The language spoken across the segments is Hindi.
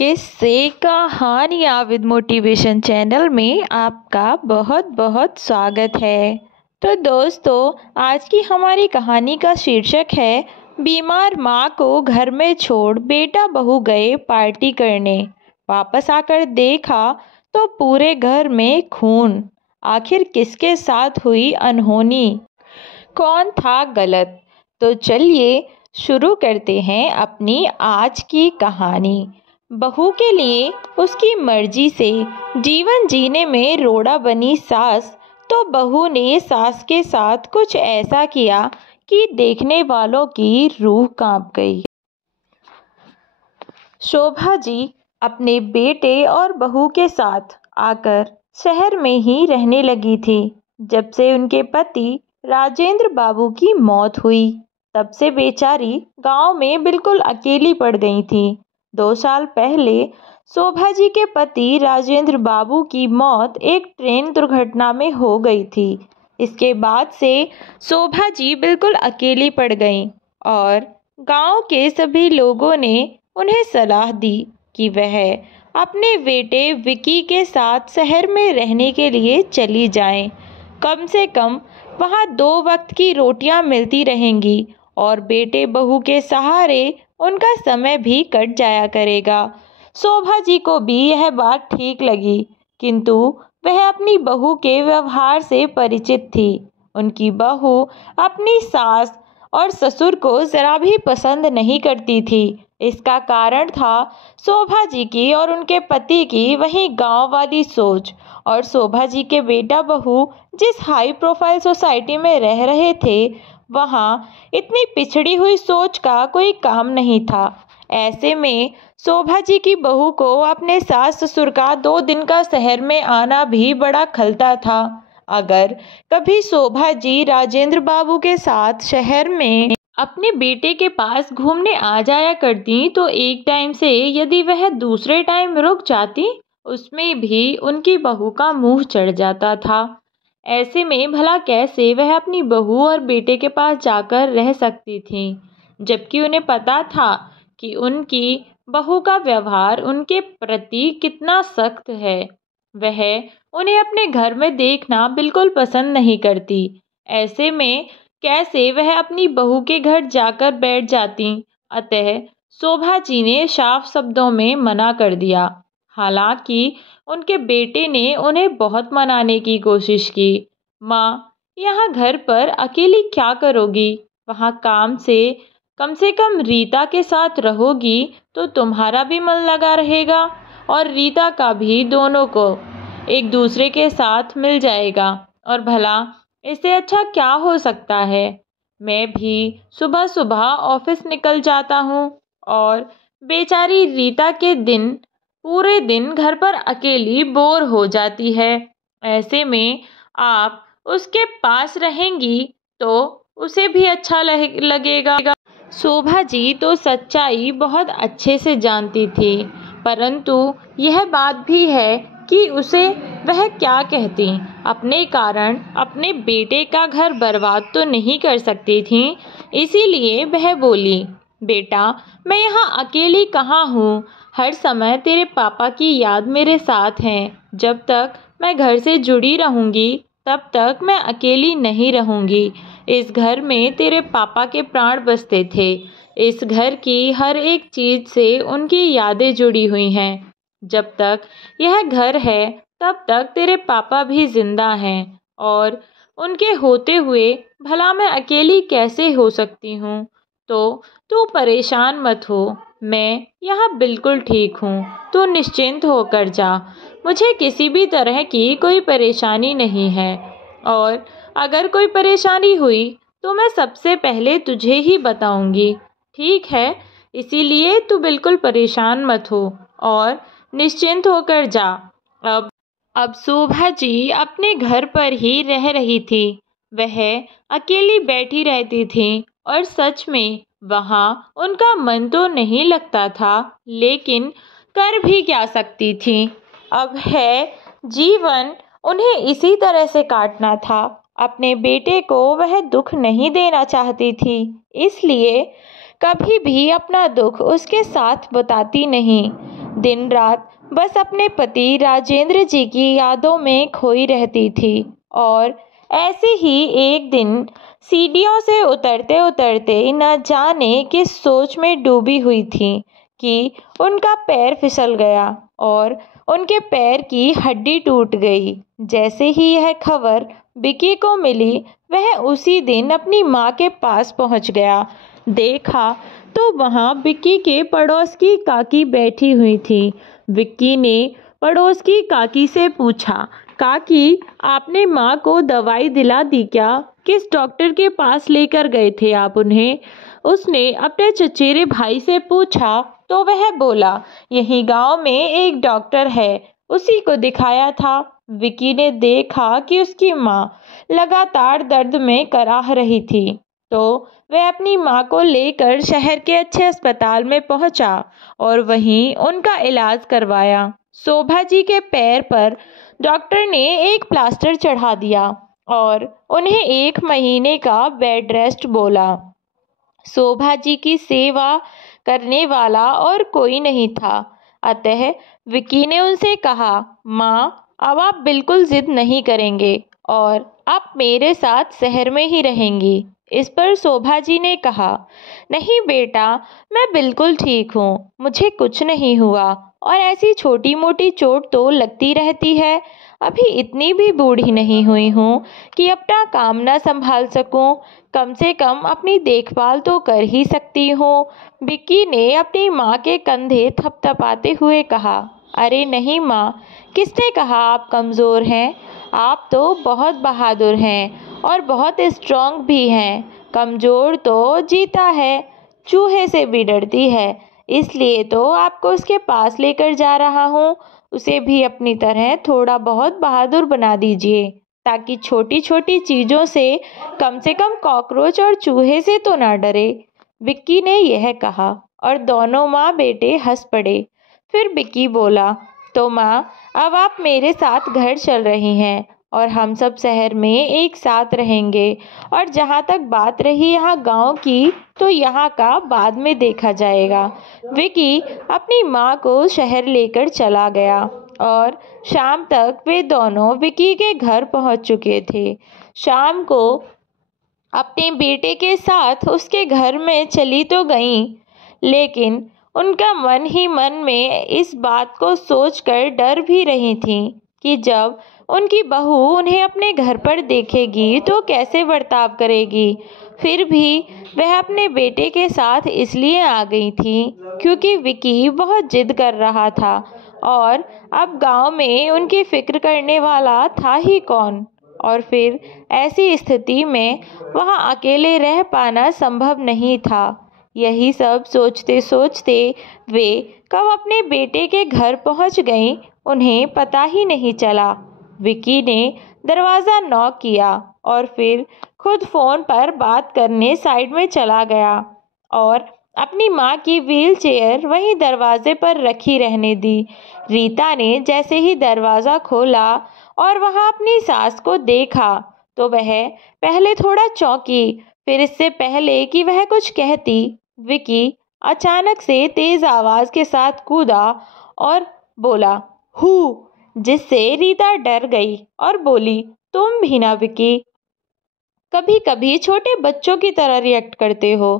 किस्से कहानियाँ विद मोटिवेशन चैनल में आपका बहुत बहुत स्वागत है। तो दोस्तों, आज की हमारी कहानी का शीर्षक है बीमार माँ को घर में छोड़ बेटा बहू गए पार्टी करने। वापस आकर देखा तो पूरे घर में खून। आखिर किसके साथ हुई अनहोनी? कौन था गलत? तो चलिए शुरू करते हैं अपनी आज की कहानी। बहू के लिए उसकी मर्जी से जीवन जीने में रोड़ा बनी सास, तो बहू ने सास के साथ कुछ ऐसा किया कि देखने वालों की रूह कांप गई। शोभा जी अपने बेटे और बहू के साथ आकर शहर में ही रहने लगी थी। जब से उनके पति राजेंद्र बाबू की मौत हुई, तब से बेचारी गांव में बिल्कुल अकेली पड़ गई थी। 2 साल पहले शोभा जी के पति राजेंद्र बाबू की मौत एक ट्रेन दुर्घटना में हो गई थी। इसके बाद से शोभा जी बिल्कुल अकेली पड़ गईं और गांव के सभी लोगों ने उन्हें सलाह दी कि वह अपने बेटे विकी के साथ शहर में रहने के लिए चली जाएं। कम से कम वहां 2 वक्त की रोटियां मिलती रहेंगी और बेटे बहू के सहारे उनका समय भी कट जाया करेगा। शोभा जी को भी यह बात ठीक लगी, किंतु वह अपनी बहू के व्यवहार से परिचित थी। उनकी बहू अपनी सास और ससुर को जरा भी पसंद नहीं करती थी। इसका कारण था शोभा जी की और उनके पति की वही गांव वाली सोच, और शोभा जी के बेटा बहू जिस हाई प्रोफाइल सोसाइटी में रह रहे थे, वहाँ इतनी पिछड़ी हुई सोच का कोई काम नहीं था। ऐसे में शोभा जी की बहू को अपने सास ससुर का 2 दिन का शहर में आना भी बड़ा खलता था। अगर कभी शोभा जी राजेंद्र बाबू के साथ शहर में अपने बेटे के पास घूमने आ जाया करती, तो एक टाइम से यदि वह दूसरे टाइम रुक जाती, उसमें भी उनकी बहू का मुंह चढ़ जाता था। ऐसे में भला कैसे वह अपनी बहू और बेटे के पास जाकर रह सकती थी, जबकि उन्हें पता था कि उनकी बहू का व्यवहार उनके प्रति कितना सख्त है। वह उन्हें अपने घर में देखना बिल्कुल पसंद नहीं करती। ऐसे में कैसे वह अपनी बहू के घर जाकर बैठ जाती। अतः शोभा जी ने साफ शब्दों में मना कर दिया। हालांकि उनके बेटे ने उन्हें बहुत मनाने की कोशिश की। माँ, यहाँ घर पर अकेली क्या करोगी? वहाँ काम से कम रीता के साथ रहोगी तो तुम्हारा भी मन लगा रहेगा और रीता का भी, दोनों को एक दूसरे के साथ मिल जाएगा। और भला इससे अच्छा क्या हो सकता है? मैं भी सुबह सुबह ऑफिस निकल जाता हूँ और बेचारी रीता के दिन पूरे दिन घर पर अकेली बोर हो जाती है। ऐसे में आप उसके पास रहेंगी तो उसे भी अच्छा लगेगा। शोभा जी तो सच्चाई बहुत अच्छे से जानती थी, परंतु यह बात भी है कि उसे वह क्या कहती। अपने कारण अपने बेटे का घर बर्बाद तो नहीं कर सकती थी, इसीलिए वह बोली, बेटा, मैं यहाँ अकेली कहाँ हूँ। हर समय तेरे पापा की याद मेरे साथ है। जब तक मैं घर से जुड़ी रहूँगी तब तक मैं अकेली नहीं रहूँगी। इस घर में तेरे पापा के प्राण बसते थे। इस घर की हर एक चीज़ से उनकी यादें जुड़ी हुई हैं। जब तक यह घर है तब तक तेरे पापा भी जिंदा हैं, और उनके होते हुए भला मैं अकेली कैसे हो सकती हूँ। तो तू परेशान मत हो, मैं यहाँ बिल्कुल ठीक हूँ। तू निश्चिंत होकर जा। मुझे किसी भी तरह की कोई परेशानी नहीं है, और अगर कोई परेशानी हुई तो मैं सबसे पहले तुझे ही बताऊंगी। ठीक है, इसीलिए तू बिल्कुल परेशान मत हो और निश्चिंत होकर जा। अब शोभा जी अपने घर पर ही रह रही थी। वह अकेली बैठी रहती थी और सच में वहाँ उनका मन तो नहीं लगता था, लेकिन कर भी क्या सकती थी। अब है जीवन, उन्हें इसी तरह से काटना था। अपने बेटे को वह दुख नहीं देना चाहती थी, इसलिए कभी भी अपना दुख उसके साथ बताती नहीं। दिन रात बस अपने पति राजेंद्र जी की यादों में खोई रहती थी। और ऐसे ही एक दिन सीढ़ियों से उतरते उतरते न जाने किस सोच में डूबी हुई थी कि उनका पैर फिसल गया और उनके पैर की हड्डी टूट गई। जैसे ही यह खबर विकी को मिली, वह उसी दिन अपनी माँ के पास पहुँच गया। देखा तो वहाँ विक्की के पड़ोस की काकी बैठी हुई थी। विक्की ने पड़ोस की काकी से पूछा, काकी आपने माँ को दवाई दिला दी क्या? किस डॉक्टर के पास लेकर गए थे आप उन्हें? उसने अपने चचेरे भाई से पूछा तो वह बोला, यही गांव में एक डॉक्टर है, उसी को दिखाया था। विक्की ने देखा कि उसकी माँ लगातार दर्द में कराह रही थी, तो वह अपनी माँ को लेकर शहर के अच्छे अस्पताल में पहुंचा और वहीं उनका इलाज करवाया। शोभा जी के पैर पर डॉक्टर ने एक प्लास्टर चढ़ा दिया और उन्हें 1 महीने का बेड रेस्ट बोला। शोभा जी की सेवा करने वाला और कोई नहीं था। अतः विक्की ने उनसे कहा, माँ अब आप बिल्कुल जिद नहीं करेंगे और आप मेरे साथ शहर में ही रहेंगी। इस पर शोभा जी ने कहा, नहीं बेटा, मैं बिल्कुल ठीक हूँ, मुझे कुछ नहीं हुआ और ऐसी छोटी मोटी चोट तो लगती रहती है। अभी इतनी भी बूढ़ी नहीं हुई हूँ कि अपना काम न संभाल सकूँ, कम से कम अपनी देखभाल तो कर ही सकती हूँ। विक्की ने अपनी माँ के कंधे थपथपाते हुए कहा, अरे नहीं माँ, किसने कहा आप कमज़ोर हैं? आप तो बहुत बहादुर हैं और बहुत स्ट्रॉन्ग भी हैं। कमज़ोर तो जीता है, चूहे से भी डरती है, इसलिए तो आपको उसके पास लेकर जा रहा हूँ। उसे भी अपनी तरह थोड़ा बहुत बहादुर बना दीजिए, ताकि छोटी छोटी चीज़ों से कम कॉकरोच और चूहे से तो ना डरे। विक्की ने यह कहा और दोनों माँ बेटे हंस पड़े। फिर विक्की बोला, तो माँ अब आप मेरे साथ घर चल रही हैं और हम सब शहर में एक साथ रहेंगे। और जहाँ तक बात रही यहाँ गांव की, तो यहाँ का बाद में देखा जाएगा। विक्की अपनी माँ को शहर लेकर चला गया और शाम तक वे दोनों विक्की के घर पहुँच चुके थे। शाम को अपने बेटे के साथ उसके घर में चली तो गईं, लेकिन उनका मन ही मन में इस बात को सोचकर डर भी रही थीं कि जब उनकी बहू उन्हें अपने घर पर देखेगी तो कैसे बर्ताव करेगी। फिर भी वह अपने बेटे के साथ इसलिए आ गई थी क्योंकि विक्की बहुत जिद कर रहा था और अब गांव में उनकी फिक्र करने वाला था ही कौन। और फिर ऐसी स्थिति में वहां अकेले रह पाना संभव नहीं था। यही सब सोचते सोचते वे कब अपने बेटे के घर पहुंच गईं, उन्हें पता ही नहीं चला। विक्की ने दरवाज़ा नॉक किया और फिर खुद फ़ोन पर बात करने साइड में चला गया और अपनी माँ की व्हीलचेयर वहीं दरवाजे पर रखी रहने दी। रीता ने जैसे ही दरवाज़ा खोला और वहाँ अपनी सास को देखा तो वह पहले थोड़ा चौंकी। फिर इससे पहले कि वह कुछ कहती, विक्की अचानक से तेज आवाज़ के साथ कूदा और बोला, हू, जिससे रीता डर गई और बोली, तुम भी ना विक्की, कभी कभी छोटे बच्चों की तरह रिएक्ट करते हो।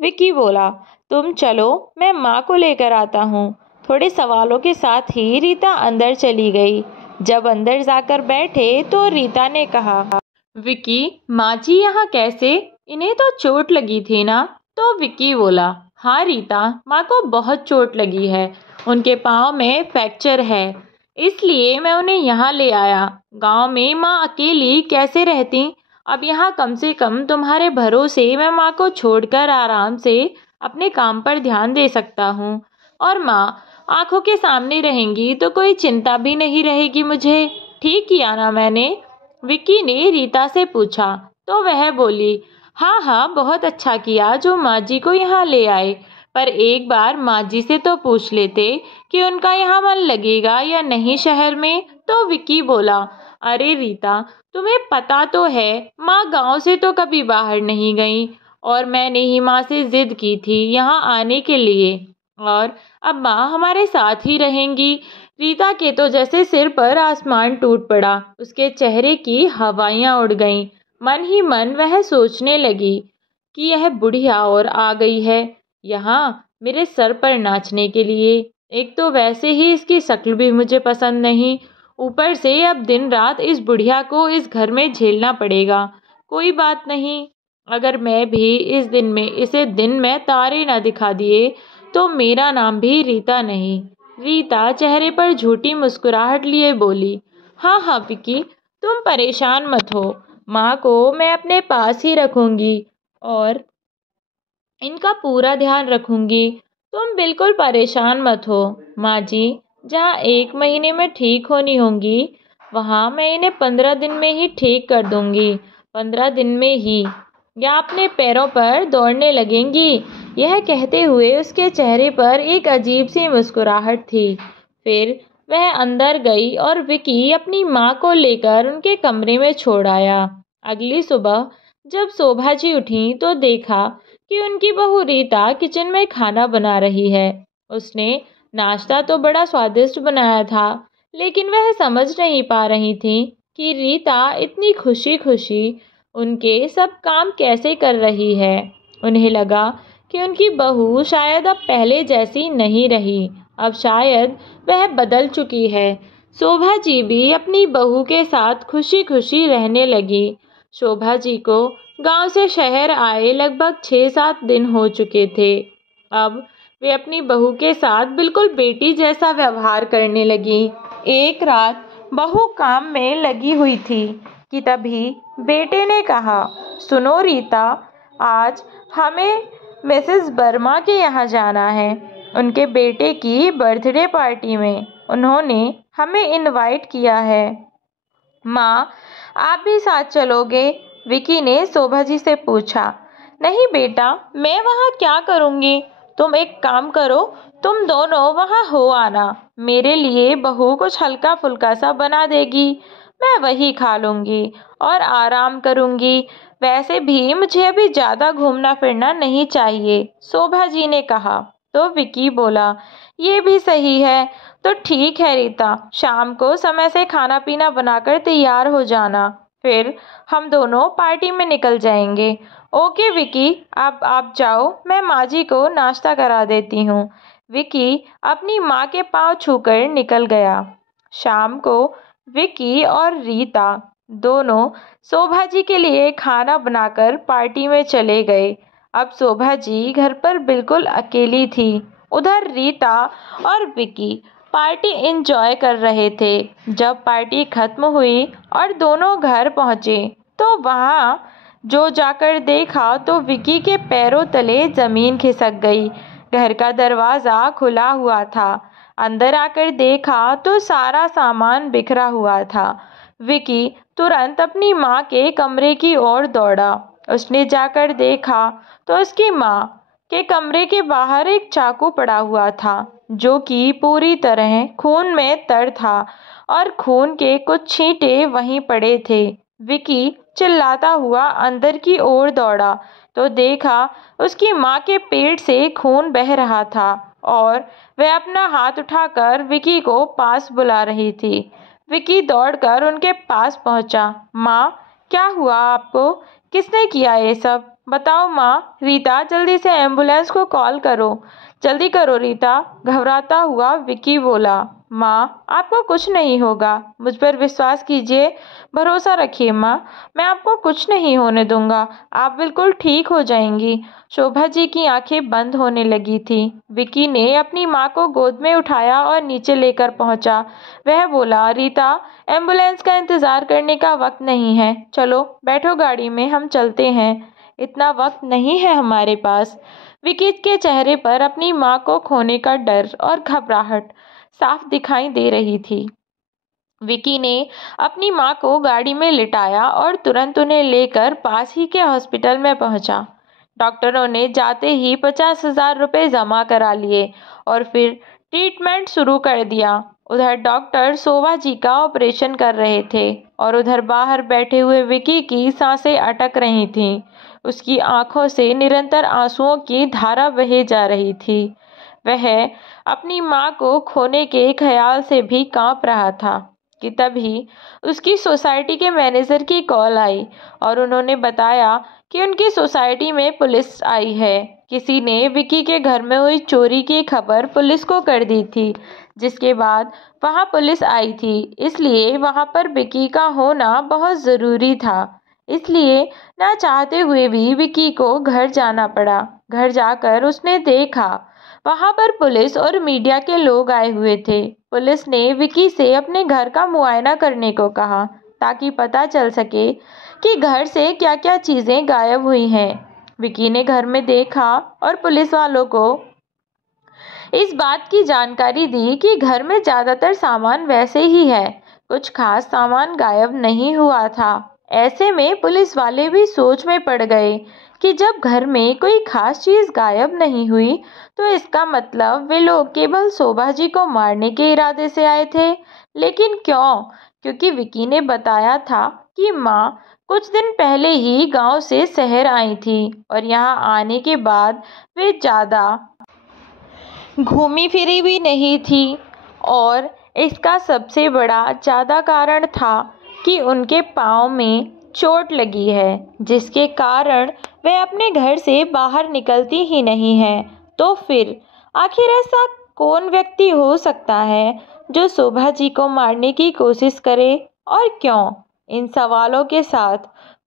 विक्की बोला, तुम चलो, मैं माँ को लेकर आता हूँ। थोड़े सवालों के साथ ही रीता अंदर चली गई। जब अंदर जाकर बैठे तो रीता ने कहा, विक्की, माँ जी यहाँ कैसे? इन्हें तो चोट लगी थी ना? तो विक्की बोला, हाँ रीता, माँ को बहुत चोट लगी है, उनके पाँव में फ्रैक्चर है, इसलिए मैं उन्हें यहाँ ले आया। गांव में माँ अकेली कैसे रहती? अब यहाँ कम से कम तुम्हारे भरोसे मैं माँ को छोड़कर आराम से अपने काम पर ध्यान दे सकता हूँ और माँ आंखों के सामने रहेंगी तो कोई चिंता भी नहीं रहेगी मुझे। ठीक किया ना मैंने? विक्की ने रीता से पूछा तो वह बोली, हाँ हाँ, बहुत अच्छा किया जो माँ जी को यहाँ ले आए, पर एक बार माँ जी से तो पूछ लेते कि उनका यहाँ मन लगेगा या नहीं शहर में। तो विक्की बोला, अरे रीता, तुम्हें पता तो है माँ गांव से तो कभी बाहर नहीं गई और मैंने ही माँ से जिद की थी यहाँ आने के लिए, और अब माँ हमारे साथ ही रहेंगी। रीता के तो जैसे सिर पर आसमान टूट पड़ा, उसके चेहरे की हवाइयाँ उड़ गईं। मन ही मन वह सोचने लगी कि यह बुढ़िया और आ गई है यहाँ मेरे सर पर नाचने के लिए। एक तो वैसे ही इसकी शक्ल भी मुझे पसंद नहीं, ऊपर से अब दिन रात इस बुढ़िया को इस घर में झेलना पड़ेगा। कोई बात नहीं, अगर मैं भी इसे दिन में तारे न दिखा दिए तो मेरा नाम भी रीता नहीं। रीता चेहरे पर झूठी मुस्कुराहट लिए बोली, हाँ हाँ विकी, तुम परेशान मत हो, माँ को मैं अपने पास ही रखूंगी और इनका पूरा ध्यान रखूंगी। तुम बिल्कुल परेशान मत हो माँ जी। जहाँ 1 महीने में ठीक होनी होंगी वहाँ मैं इन्हें 15 दिन में ही ठीक कर दूंगी। 15 दिन में ही या अपने पैरों पर दौड़ने लगेंगी। यह कहते हुए उसके चेहरे पर एक अजीब सी मुस्कुराहट थी। फिर वह अंदर गई और विकी अपनी माँ को लेकर उनके कमरे में छोड़ आया। अगली सुबह जब शोभा जी उठी तो देखा कि उनकी बहू रीता किचन में खाना बना रही है। उसने नाश्ता तो बड़ा स्वादिष्ट बनाया था, लेकिन वह समझ नहीं पा रही थी कि रीता इतनी खुशी खुशी उनके सब काम कैसे कर रही है। उन्हें लगा कि उनकी बहू शायद अब पहले जैसी नहीं रही, अब शायद वह बदल चुकी है। शोभा जी भी अपनी बहू के साथ खुशी खुशी रहने लगी। शोभा जी को गांव से शहर आए लगभग 6-7 दिन हो चुके थे। अब वे अपनी बहू के साथ बिल्कुल बेटी जैसा व्यवहार करने लगी। एक रात बहू काम में लगी हुई थी कि तभी बेटे ने कहा, सुनो रीता, आज हमें मिसेस वर्मा के यहाँ जाना है। उनके बेटे की बर्थडे पार्टी में उन्होंने हमें इनवाइट किया है। माँ, आप भी साथ चलोगे? विकी ने शोभा जी से पूछा। नहीं बेटा, मैं वहाँ क्या करूँगी? तुम एक काम करो, तुम दोनों वहाँ हो आना। मेरे लिए बहू कुछ हल्का फुल्का सा बना देगी, मैं वही खा लूँगी और आराम करूँगी। वैसे भी मुझे अभी ज़्यादा घूमना फिरना नहीं चाहिए, शोभा जी ने कहा। तो विकी बोला, ये भी सही है। तो ठीक है रीता, शाम को समय से खाना पीना बनाकर तैयार हो जाना, फिर हम दोनों पार्टी में निकल जाएंगे। ओके विकी, अब आप जाओ, मैं माँ जी को नाश्ता करा देती हूँ। विकी अपनी माँ के पाँव छूकर निकल गया। शाम को विकी और रीता दोनों शोभा जी के लिए खाना बनाकर पार्टी में चले गए। अब शोभा जी घर पर बिल्कुल अकेली थी। उधर रीता और विकी पार्टी एंजॉय कर रहे थे। जब पार्टी खत्म हुई और दोनों घर पहुंचे तो वहां जो जाकर देखा तो विकी के पैरों तले जमीन खिसक गई। घर का दरवाजा खुला हुआ था। अंदर आकर देखा तो सारा सामान बिखरा हुआ था। विकी तुरंत अपनी माँ के कमरे की ओर दौड़ा। उसने जाकर देखा तो उसकी माँ के कमरे के बाहर एक चाकू पड़ा हुआ था, जो कि पूरी तरह खून में तर था और खून के कुछ छींटे वहीं पड़े थे। विकी चिल्लाता हुआ अंदर की ओर दौड़ा तो देखा उसकी माँ के पेट से खून बह रहा था और वह अपना हाथ उठाकर विकी को पास बुला रही थी। विकी दौड़कर उनके पास पहुंचा। माँ, क्या हुआ आपको? किसने किया ये सब? बताओ माँ। रीता, जल्दी से एम्बुलेंस को कॉल करो। जल्दी करो रीता, घबराता हुआ विकी बोला। माँ, आपको कुछ नहीं होगा, मुझ पर विश्वास कीजिए, भरोसा रखिए माँ, मैं आपको कुछ नहीं होने दूंगा, आप बिल्कुल ठीक हो जाएंगी। शोभा जी की आंखें बंद होने लगी थी। विकी ने अपनी माँ को गोद में उठाया और नीचे लेकर पहुंचा। वह बोला, रीता, एम्बुलेंस का इंतजार करने का वक्त नहीं है, चलो बैठो गाड़ी में, हम चलते हैं। इतना वक्त नहीं है हमारे पास। विकी के चेहरे पर अपनी माँ को खोने का डर और घबराहट साफ दिखाई दे रही थी। विकी ने अपनी माँ को गाड़ी में लिटाया और तुरंत उन्हें लेकर पास ही के हॉस्पिटल में पहुंचा। डॉक्टरों ने जाते ही 50,000 रुपये जमा करा लिए और फिर ट्रीटमेंट शुरू कर दिया। उधर डॉक्टर शोभा जी का ऑपरेशन कर रहे थे और उधर बाहर बैठे हुए विकी की सांसें अटक रही थीं। उसकी आंखों से निरंतर आंसुओं की धारा बहे जा रही थी। वह अपनी माँ को खोने के ख्याल से भी कांप रहा था कि तभी उसकी सोसाइटी के मैनेजर की कॉल आई और उन्होंने बताया कि उनकी सोसाइटी में पुलिस आई है। किसी ने विकी के घर में हुई चोरी की खबर पुलिस को कर दी थी, जिसके बाद वहां पुलिस आई थी। इसलिए वहां पर विकी का होना बहुत ज़रूरी था। इसलिए ना चाहते हुए भी विकी को घर जाना पड़ा। घर जाकर उसने देखा वहां पर पुलिस और मीडिया के लोग आए हुए थे। पुलिस ने विकी से अपने घर का मुआयना करने को कहा ताकि पता चल सके कि घर से क्या क्या चीज़ें गायब हुई हैं। विकी ने घर में देखा और पुलिस वालों को इस बात की जानकारी दी कि घर में ज़्यादातर सामान वैसे ही है, कुछ खास सामान गायब नहीं हुआ था। ऐसे में पुलिस वाले भी सोच में पड़ गए कि जब घर में कोई खास चीज़ गायब नहीं हुई तो इसका मतलब वे लोग केवल शोभा जी को मारने के इरादे से आए थे। लेकिन क्यों? क्योंकि विकी ने बताया था कि माँ कुछ दिन पहले ही गांव से शहर आई थी और यहाँ आने के बाद वे ज़्यादा घूमी फिरी भी नहीं थी। और इसका सबसे बड़ा ज़्यादा कारण था कि उनके पाँव में चोट लगी है, जिसके कारण वे अपने घर से बाहर निकलती ही नहीं है। तो फिर आखिर ऐसा कौन व्यक्ति हो सकता है जो शोभा जी को मारने की कोशिश करे और क्यों? इन सवालों के साथ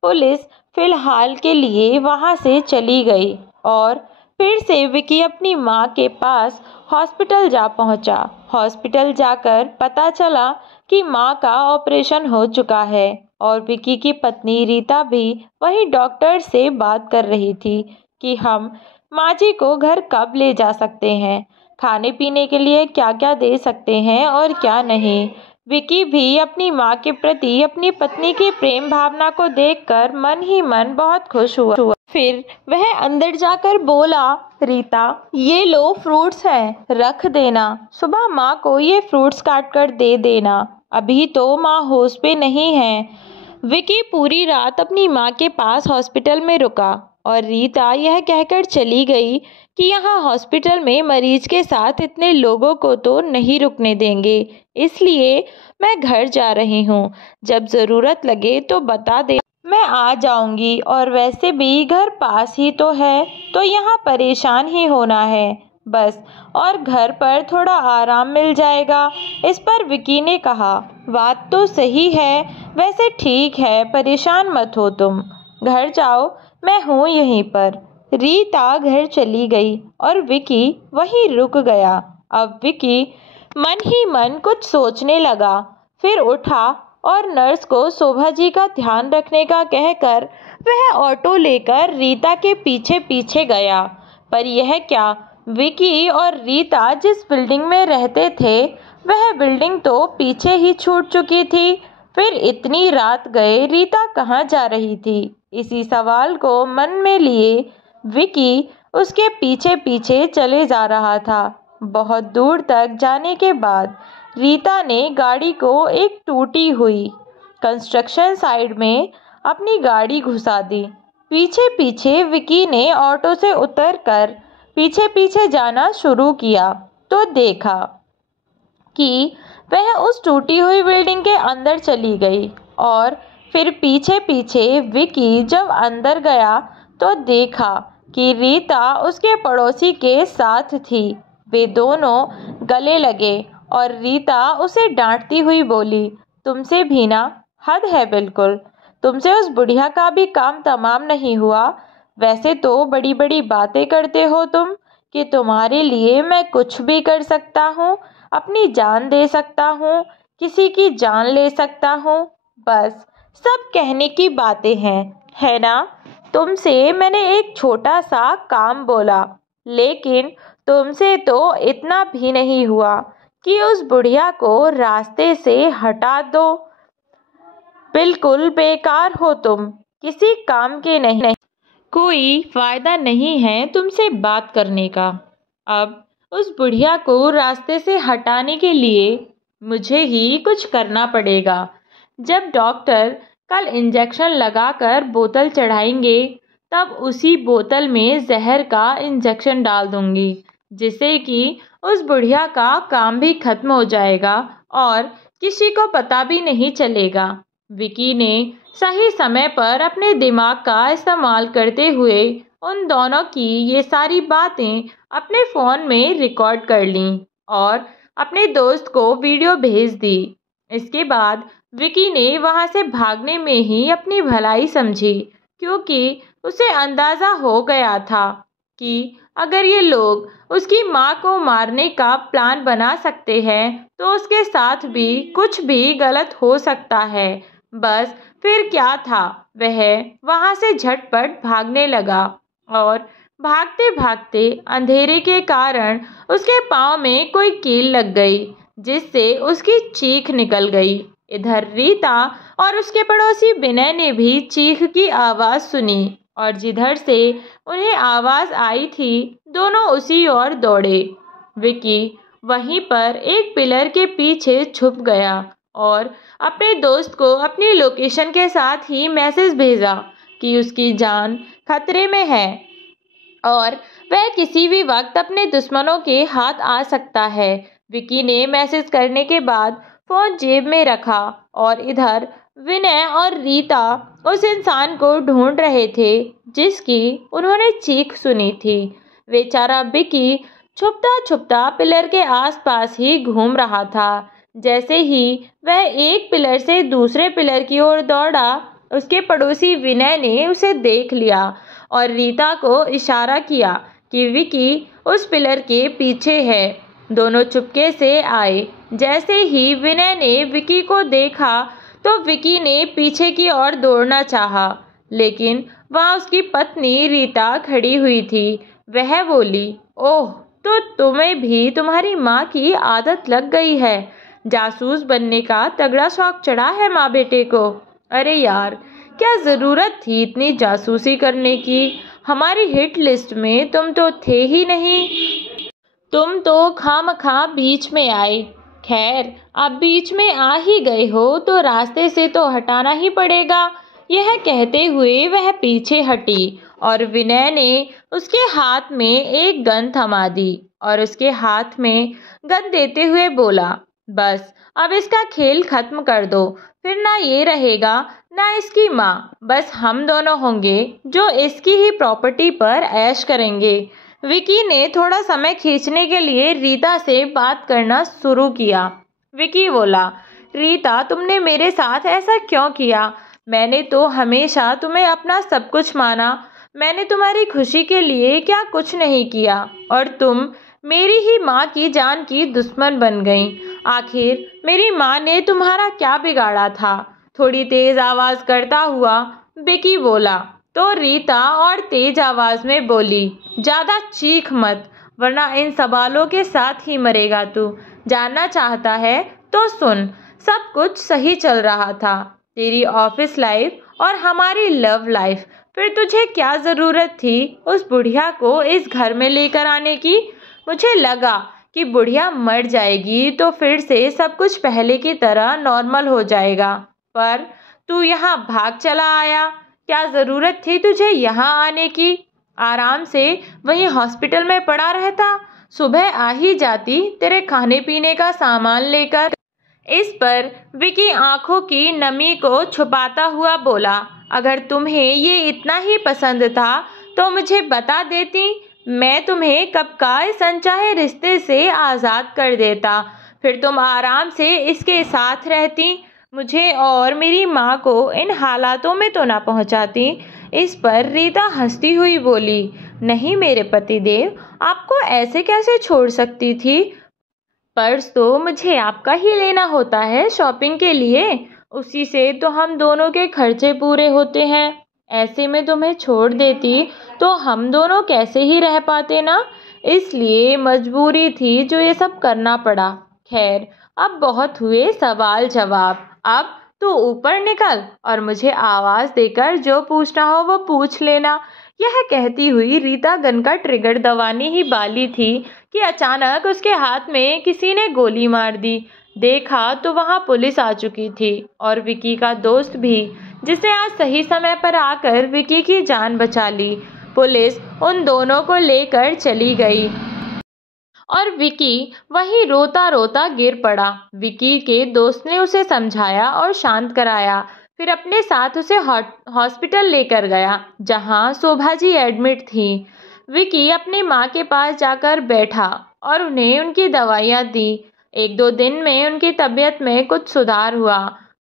पुलिस फिलहाल के लिए वहां से चली गई और फिर से विकी अपनी माँ के पास हॉस्पिटल जा पहुंचा। हॉस्पिटल जाकर पता चला कि माँ का ऑपरेशन हो चुका है और विकी की पत्नी रीता भी वही डॉक्टर से बात कर रही थी कि हम माँ जी को घर कब ले जा सकते हैं, खाने पीने के लिए क्या क्या दे सकते हैं और क्या नहीं। विकी भी अपनी माँ के प्रति अपनी पत्नी की प्रेम भावना को देखकर मन ही मन बहुत खुश हुआ। फिर वह अंदर जाकर बोला, रीता ये लो फ्रूट्स हैं, रख देना। सुबह माँ को ये फ्रूट्स काट कर दे देना, अभी तो माँ होश पे नहीं है। विकी पूरी रात अपनी माँ के पास हॉस्पिटल में रुका और रीता यह कहकर चली गई कि यहाँ हॉस्पिटल में मरीज के साथ इतने लोगों को तो नहीं रुकने देंगे, इसलिए मैं घर जा रही हूँ। जब ज़रूरत लगे तो बता दे, मैं आ जाऊंगी। और वैसे भी घर पास ही तो है, तो यहाँ परेशान ही होना है बस, और घर पर थोड़ा आराम मिल जाएगा। इस पर विकी ने कहा, बात तो सही है, वैसे ठीक है, परेशान मत हो तुम, घर जाओ, मैं हूँ यहीं पर। रीता घर चली गई और विकी वहीं रुक गया। अब विकी मन ही मन कुछ सोचने लगा, फिर उठा और नर्स को शोभा जी का ध्यान रखने का कहकर वह ऑटो लेकर रीता के पीछे पीछे गया। पर यह क्या, विकी और रीता जिस बिल्डिंग में रहते थे वह बिल्डिंग तो पीछे ही छूट चुकी थी। फिर इतनी रात गए रीता कहाँ जा रही थी? इसी सवाल को मन में लिए विकी उसके पीछे पीछे चले जा रहा था। बहुत दूर तक जाने के बाद रीता ने गाड़ी को एक टूटी हुई कंस्ट्रक्शन साइट में अपनी गाड़ी घुसा दी। पीछे पीछे विकी ने ऑटो से उतरकर पीछे पीछे जाना शुरू किया तो देखा कि वह उस टूटी हुई बिल्डिंग के अंदर चली गई। और फिर पीछे पीछे विकी जब अंदर गया तो देखा कि रीता उसके पड़ोसी के साथ थी। वे दोनों गले लगे और रीता उसे डांटती हुई बोली, तुमसे भी ना हद है बिल्कुल, तुमसे उस बुढ़िया का भी काम तमाम नहीं हुआ। वैसे तो बड़ी बड़ी बातें करते हो तुम कि तुम्हारे लिए मैं कुछ भी कर सकता हूँ, अपनी जान दे सकता हूँ, किसी की जान ले सकता हूँ, बस सब कहने की बातें हैं, है ना? तुमसे मैंने एक छोटा सा काम बोला, लेकिन तुमसे तो इतना भी नहीं हुआ कि उस बुढ़िया को रास्ते से हटा दो। बिल्कुल बेकार हो तुम, किसी काम के नहीं, कोई फायदा नहीं है तुमसे बात करने का। अब उस बुढ़िया को रास्ते से हटाने के लिए मुझे ही कुछ करना पड़ेगा। जब डॉक्टर कल इंजेक्शन लगाकर बोतल चढ़ाएंगे तब उसी बोतल में जहर का इंजेक्शन डाल दूंगी, जिससे कि उस बुढ़िया का काम भी खत्म हो जाएगा और किसी को पता भी नहीं चलेगा। विकी ने सही समय पर अपने दिमाग का इस्तेमाल करते हुए उन दोनों की ये सारी बातें अपने फ़ोन में रिकॉर्ड कर लीं और अपने दोस्त को वीडियो भेज दी। इसके बाद विकी ने वहां से भागने में ही अपनी भलाई समझी, क्योंकि उसे अंदाज़ा हो गया था कि अगर ये लोग उसकी माँ को मारने का प्लान बना सकते हैं तो उसके साथ भी कुछ भी गलत हो सकता है। बस फिर क्या था, वह वहां से झटपट भागने लगा और भागते भागते अंधेरे के कारण उसके पाँव में कोई कील लग गई, जिससे उसकी चीख निकल गई। इधर रीता और उसके पड़ोसी विनय ने भी चीख की आवाज़ सुनी और जिधर से उन्हें आवाज़ आई थी दोनों उसी ओर दौड़े। विकी वहीं पर एक पिलर के पीछे छुप गया और अपने दोस्त को अपनी लोकेशन के साथ ही मैसेज भेजा कि उसकी जान खतरे में है और वह किसी भी वक्त अपने दुश्मनों के हाथ आ सकता है। विकी ने मैसेज करने के बाद फ़ोन जेब में रखा और इधर विनय और रीता उस इंसान को ढूंढ रहे थे जिसकी उन्होंने चीख सुनी थी। बेचारा विकी छुपता छुपता पिलर के आसपास ही घूम रहा था। जैसे ही वह एक पिलर से दूसरे पिलर की ओर दौड़ा, उसके पड़ोसी विनय ने उसे देख लिया और रीता को इशारा किया कि विकी उस पिलर के पीछे है। दोनों चुपके से आए। जैसे ही विनय ने विकी को देखा तो विकी ने पीछे की ओर दौड़ना चाहा, लेकिन वहाँ उसकी पत्नी रीता खड़ी हुई थी। वह बोली, ओह, तो तुम्हें भी तुम्हारी माँ की आदत लग गई है। जासूस बनने का तगड़ा शौक चढ़ा है माँ बेटे को। अरे यार, क्या ज़रूरत थी इतनी जासूसी करने की। हमारी हिट लिस्ट में तुम तो थे ही नहीं। तुम तो खामखा बीच में आए। खैर, अब बीच में आ ही गए हो तो रास्ते से तो हटाना ही पड़ेगा। यह कहते हुए वह पीछे हटी और विनय ने उसके हाथ में एक गन थमा दी और उसके हाथ में गन देते हुए बोला, बस अब इसका खेल खत्म कर दो, फिर ना ये रहेगा ना इसकी माँ। बस हम दोनों होंगे जो इसकी ही प्रॉपर्टी पर ऐश करेंगे। विकी ने थोड़ा समय खींचने के लिए रीता से बात करना शुरू किया। विकी बोला, रीता, तुमने मेरे साथ ऐसा क्यों किया? मैंने तो हमेशा तुम्हें अपना सब कुछ माना। मैंने तुम्हारी खुशी के लिए क्या कुछ नहीं किया और तुम मेरी ही माँ की जान की दुश्मन बन गई। आखिर मेरी माँ ने तुम्हारा क्या बिगाड़ा था? थोड़ी तेज आवाज़ करता हुआ विकी बोला। तो रीता और तेज आवाज़ में बोली, ज़्यादा चीख मत, वरना इन सवालों के साथ ही मरेगा तू। जानना चाहता है तो सुन, सब कुछ सही चल रहा था, तेरी ऑफिस लाइफ और हमारी लव लाइफ। फिर तुझे क्या ज़रूरत थी उस बुढ़िया को इस घर में लेकर आने की? मुझे लगा कि बुढ़िया मर जाएगी तो फिर से सब कुछ पहले की तरह नॉर्मल हो जाएगा, पर तू यहाँ भाग चला आया। क्या ज़रूरत थी तुझे यहाँ आने की? आराम से वहीं हॉस्पिटल में पड़ा रहता, सुबह आ ही जाती तेरे खाने पीने का सामान लेकर। इस पर विकी आंखों की नमी को छुपाता हुआ बोला, अगर तुम्हें ये इतना ही पसंद था तो मुझे बता देती, मैं तुम्हें कब का इस अनचाहे रिश्ते से आज़ाद कर देता, फिर तुम आराम से इसके साथ रहती, मुझे और मेरी माँ को इन हालातों में तो ना पहुँचाती। इस पर रीता हंसती हुई बोली, नहीं मेरे पतिदेव, आपको ऐसे कैसे छोड़ सकती थी? पर्स तो मुझे आपका ही लेना होता है शॉपिंग के लिए, उसी से तो हम दोनों के खर्चे पूरे होते हैं। ऐसे में तुम्हें छोड़ देती तो हम दोनों कैसे ही रह पाते ना, इसलिए मजबूरी थी जो ये सब करना पड़ा। खैर, अब बहुत हुए सवाल जवाब, अब तू ऊपर निकल और मुझे आवाज़ देकर जो पूछना हो वो पूछ लेना। यह कहती हुई रीता गन का ट्रिगर दबाने ही वाली थी कि अचानक उसके हाथ में किसी ने गोली मार दी। देखा तो वहां पुलिस आ चुकी थी और विकी का दोस्त भी, जिसने आज सही समय पर आकर विकी की जान बचा ली। पुलिस उन दोनों को लेकर चली गई। और विकी वहीं रोता रोता गिर पड़ा। विकी के दोस्त ने उसे समझाया और शांत कराया, फिर अपने साथ उसे हॉस्पिटल लेकर गया जहां शोभा जी एडमिट थी। विकी अपनी माँ के पास जाकर बैठा और उन्हें उनकी दवाइयाँ दी। 1-2 दिन में उनकी तबीयत में कुछ सुधार हुआ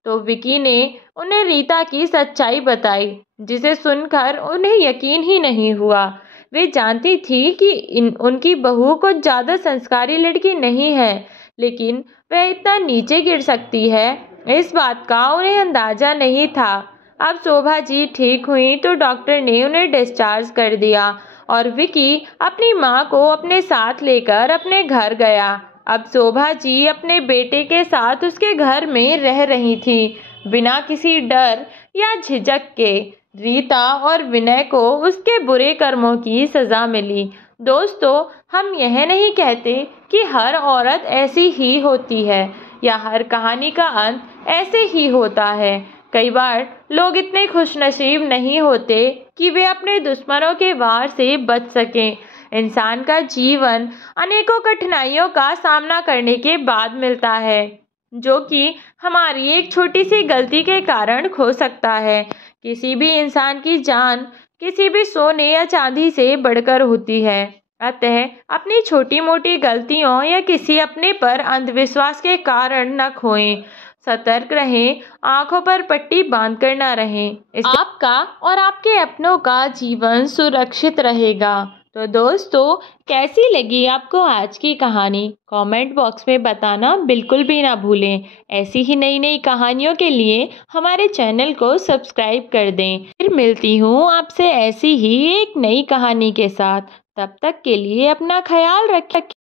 तो विकी ने उन्हें रीता की सच्चाई बताई, जिसे सुनकर उन्हें यकीन ही नहीं हुआ। वे जानती थी कि उनकी बहू कुछ ज़्यादा संस्कारी लड़की नहीं है, लेकिन वह इतना नीचे गिर सकती है, इस बात का उन्हें अंदाज़ा नहीं था। अब शोभा जी ठीक हुई तो डॉक्टर ने उन्हें डिस्चार्ज कर दिया और विकी अपनी माँ को अपने साथ लेकर अपने घर गया। अब शोभा जी अपने बेटे के साथ उसके घर में रह रही थी, बिना किसी डर या झिझक के। रीता और विनय को उसके बुरे कर्मों की सजा मिली। दोस्तों, हम यह नहीं कहते कि हर औरत ऐसी ही होती है या हर कहानी का अंत ऐसे ही होता है। कई बार लोग इतने खुशनसीब नहीं होते कि वे अपने दुश्मनों के वार से बच सकें। इंसान का जीवन अनेकों कठिनाइयों का सामना करने के बाद मिलता है, जो कि हमारी एक छोटी सी गलती के कारण खो सकता है। किसी भी इंसान की जान किसी भी सोने या चांदी से बढ़कर होती है। अतः अपनी छोटी मोटी गलतियों या किसी अपने पर अंधविश्वास के कारण न खोएं। सतर्क रहें, आंखों पर पट्टी बांधकर न रहें। इससे आपका और आपके अपनों का जीवन सुरक्षित रहेगा। तो दोस्तों, कैसी लगी आपको आज की कहानी? कमेंट बॉक्स में बताना बिल्कुल भी ना भूलें। ऐसी ही नई नई कहानियों के लिए हमारे चैनल को सब्सक्राइब कर दें। फिर मिलती हूँ आपसे ऐसी ही एक नई कहानी के साथ। तब तक के लिए अपना ख्याल रखें।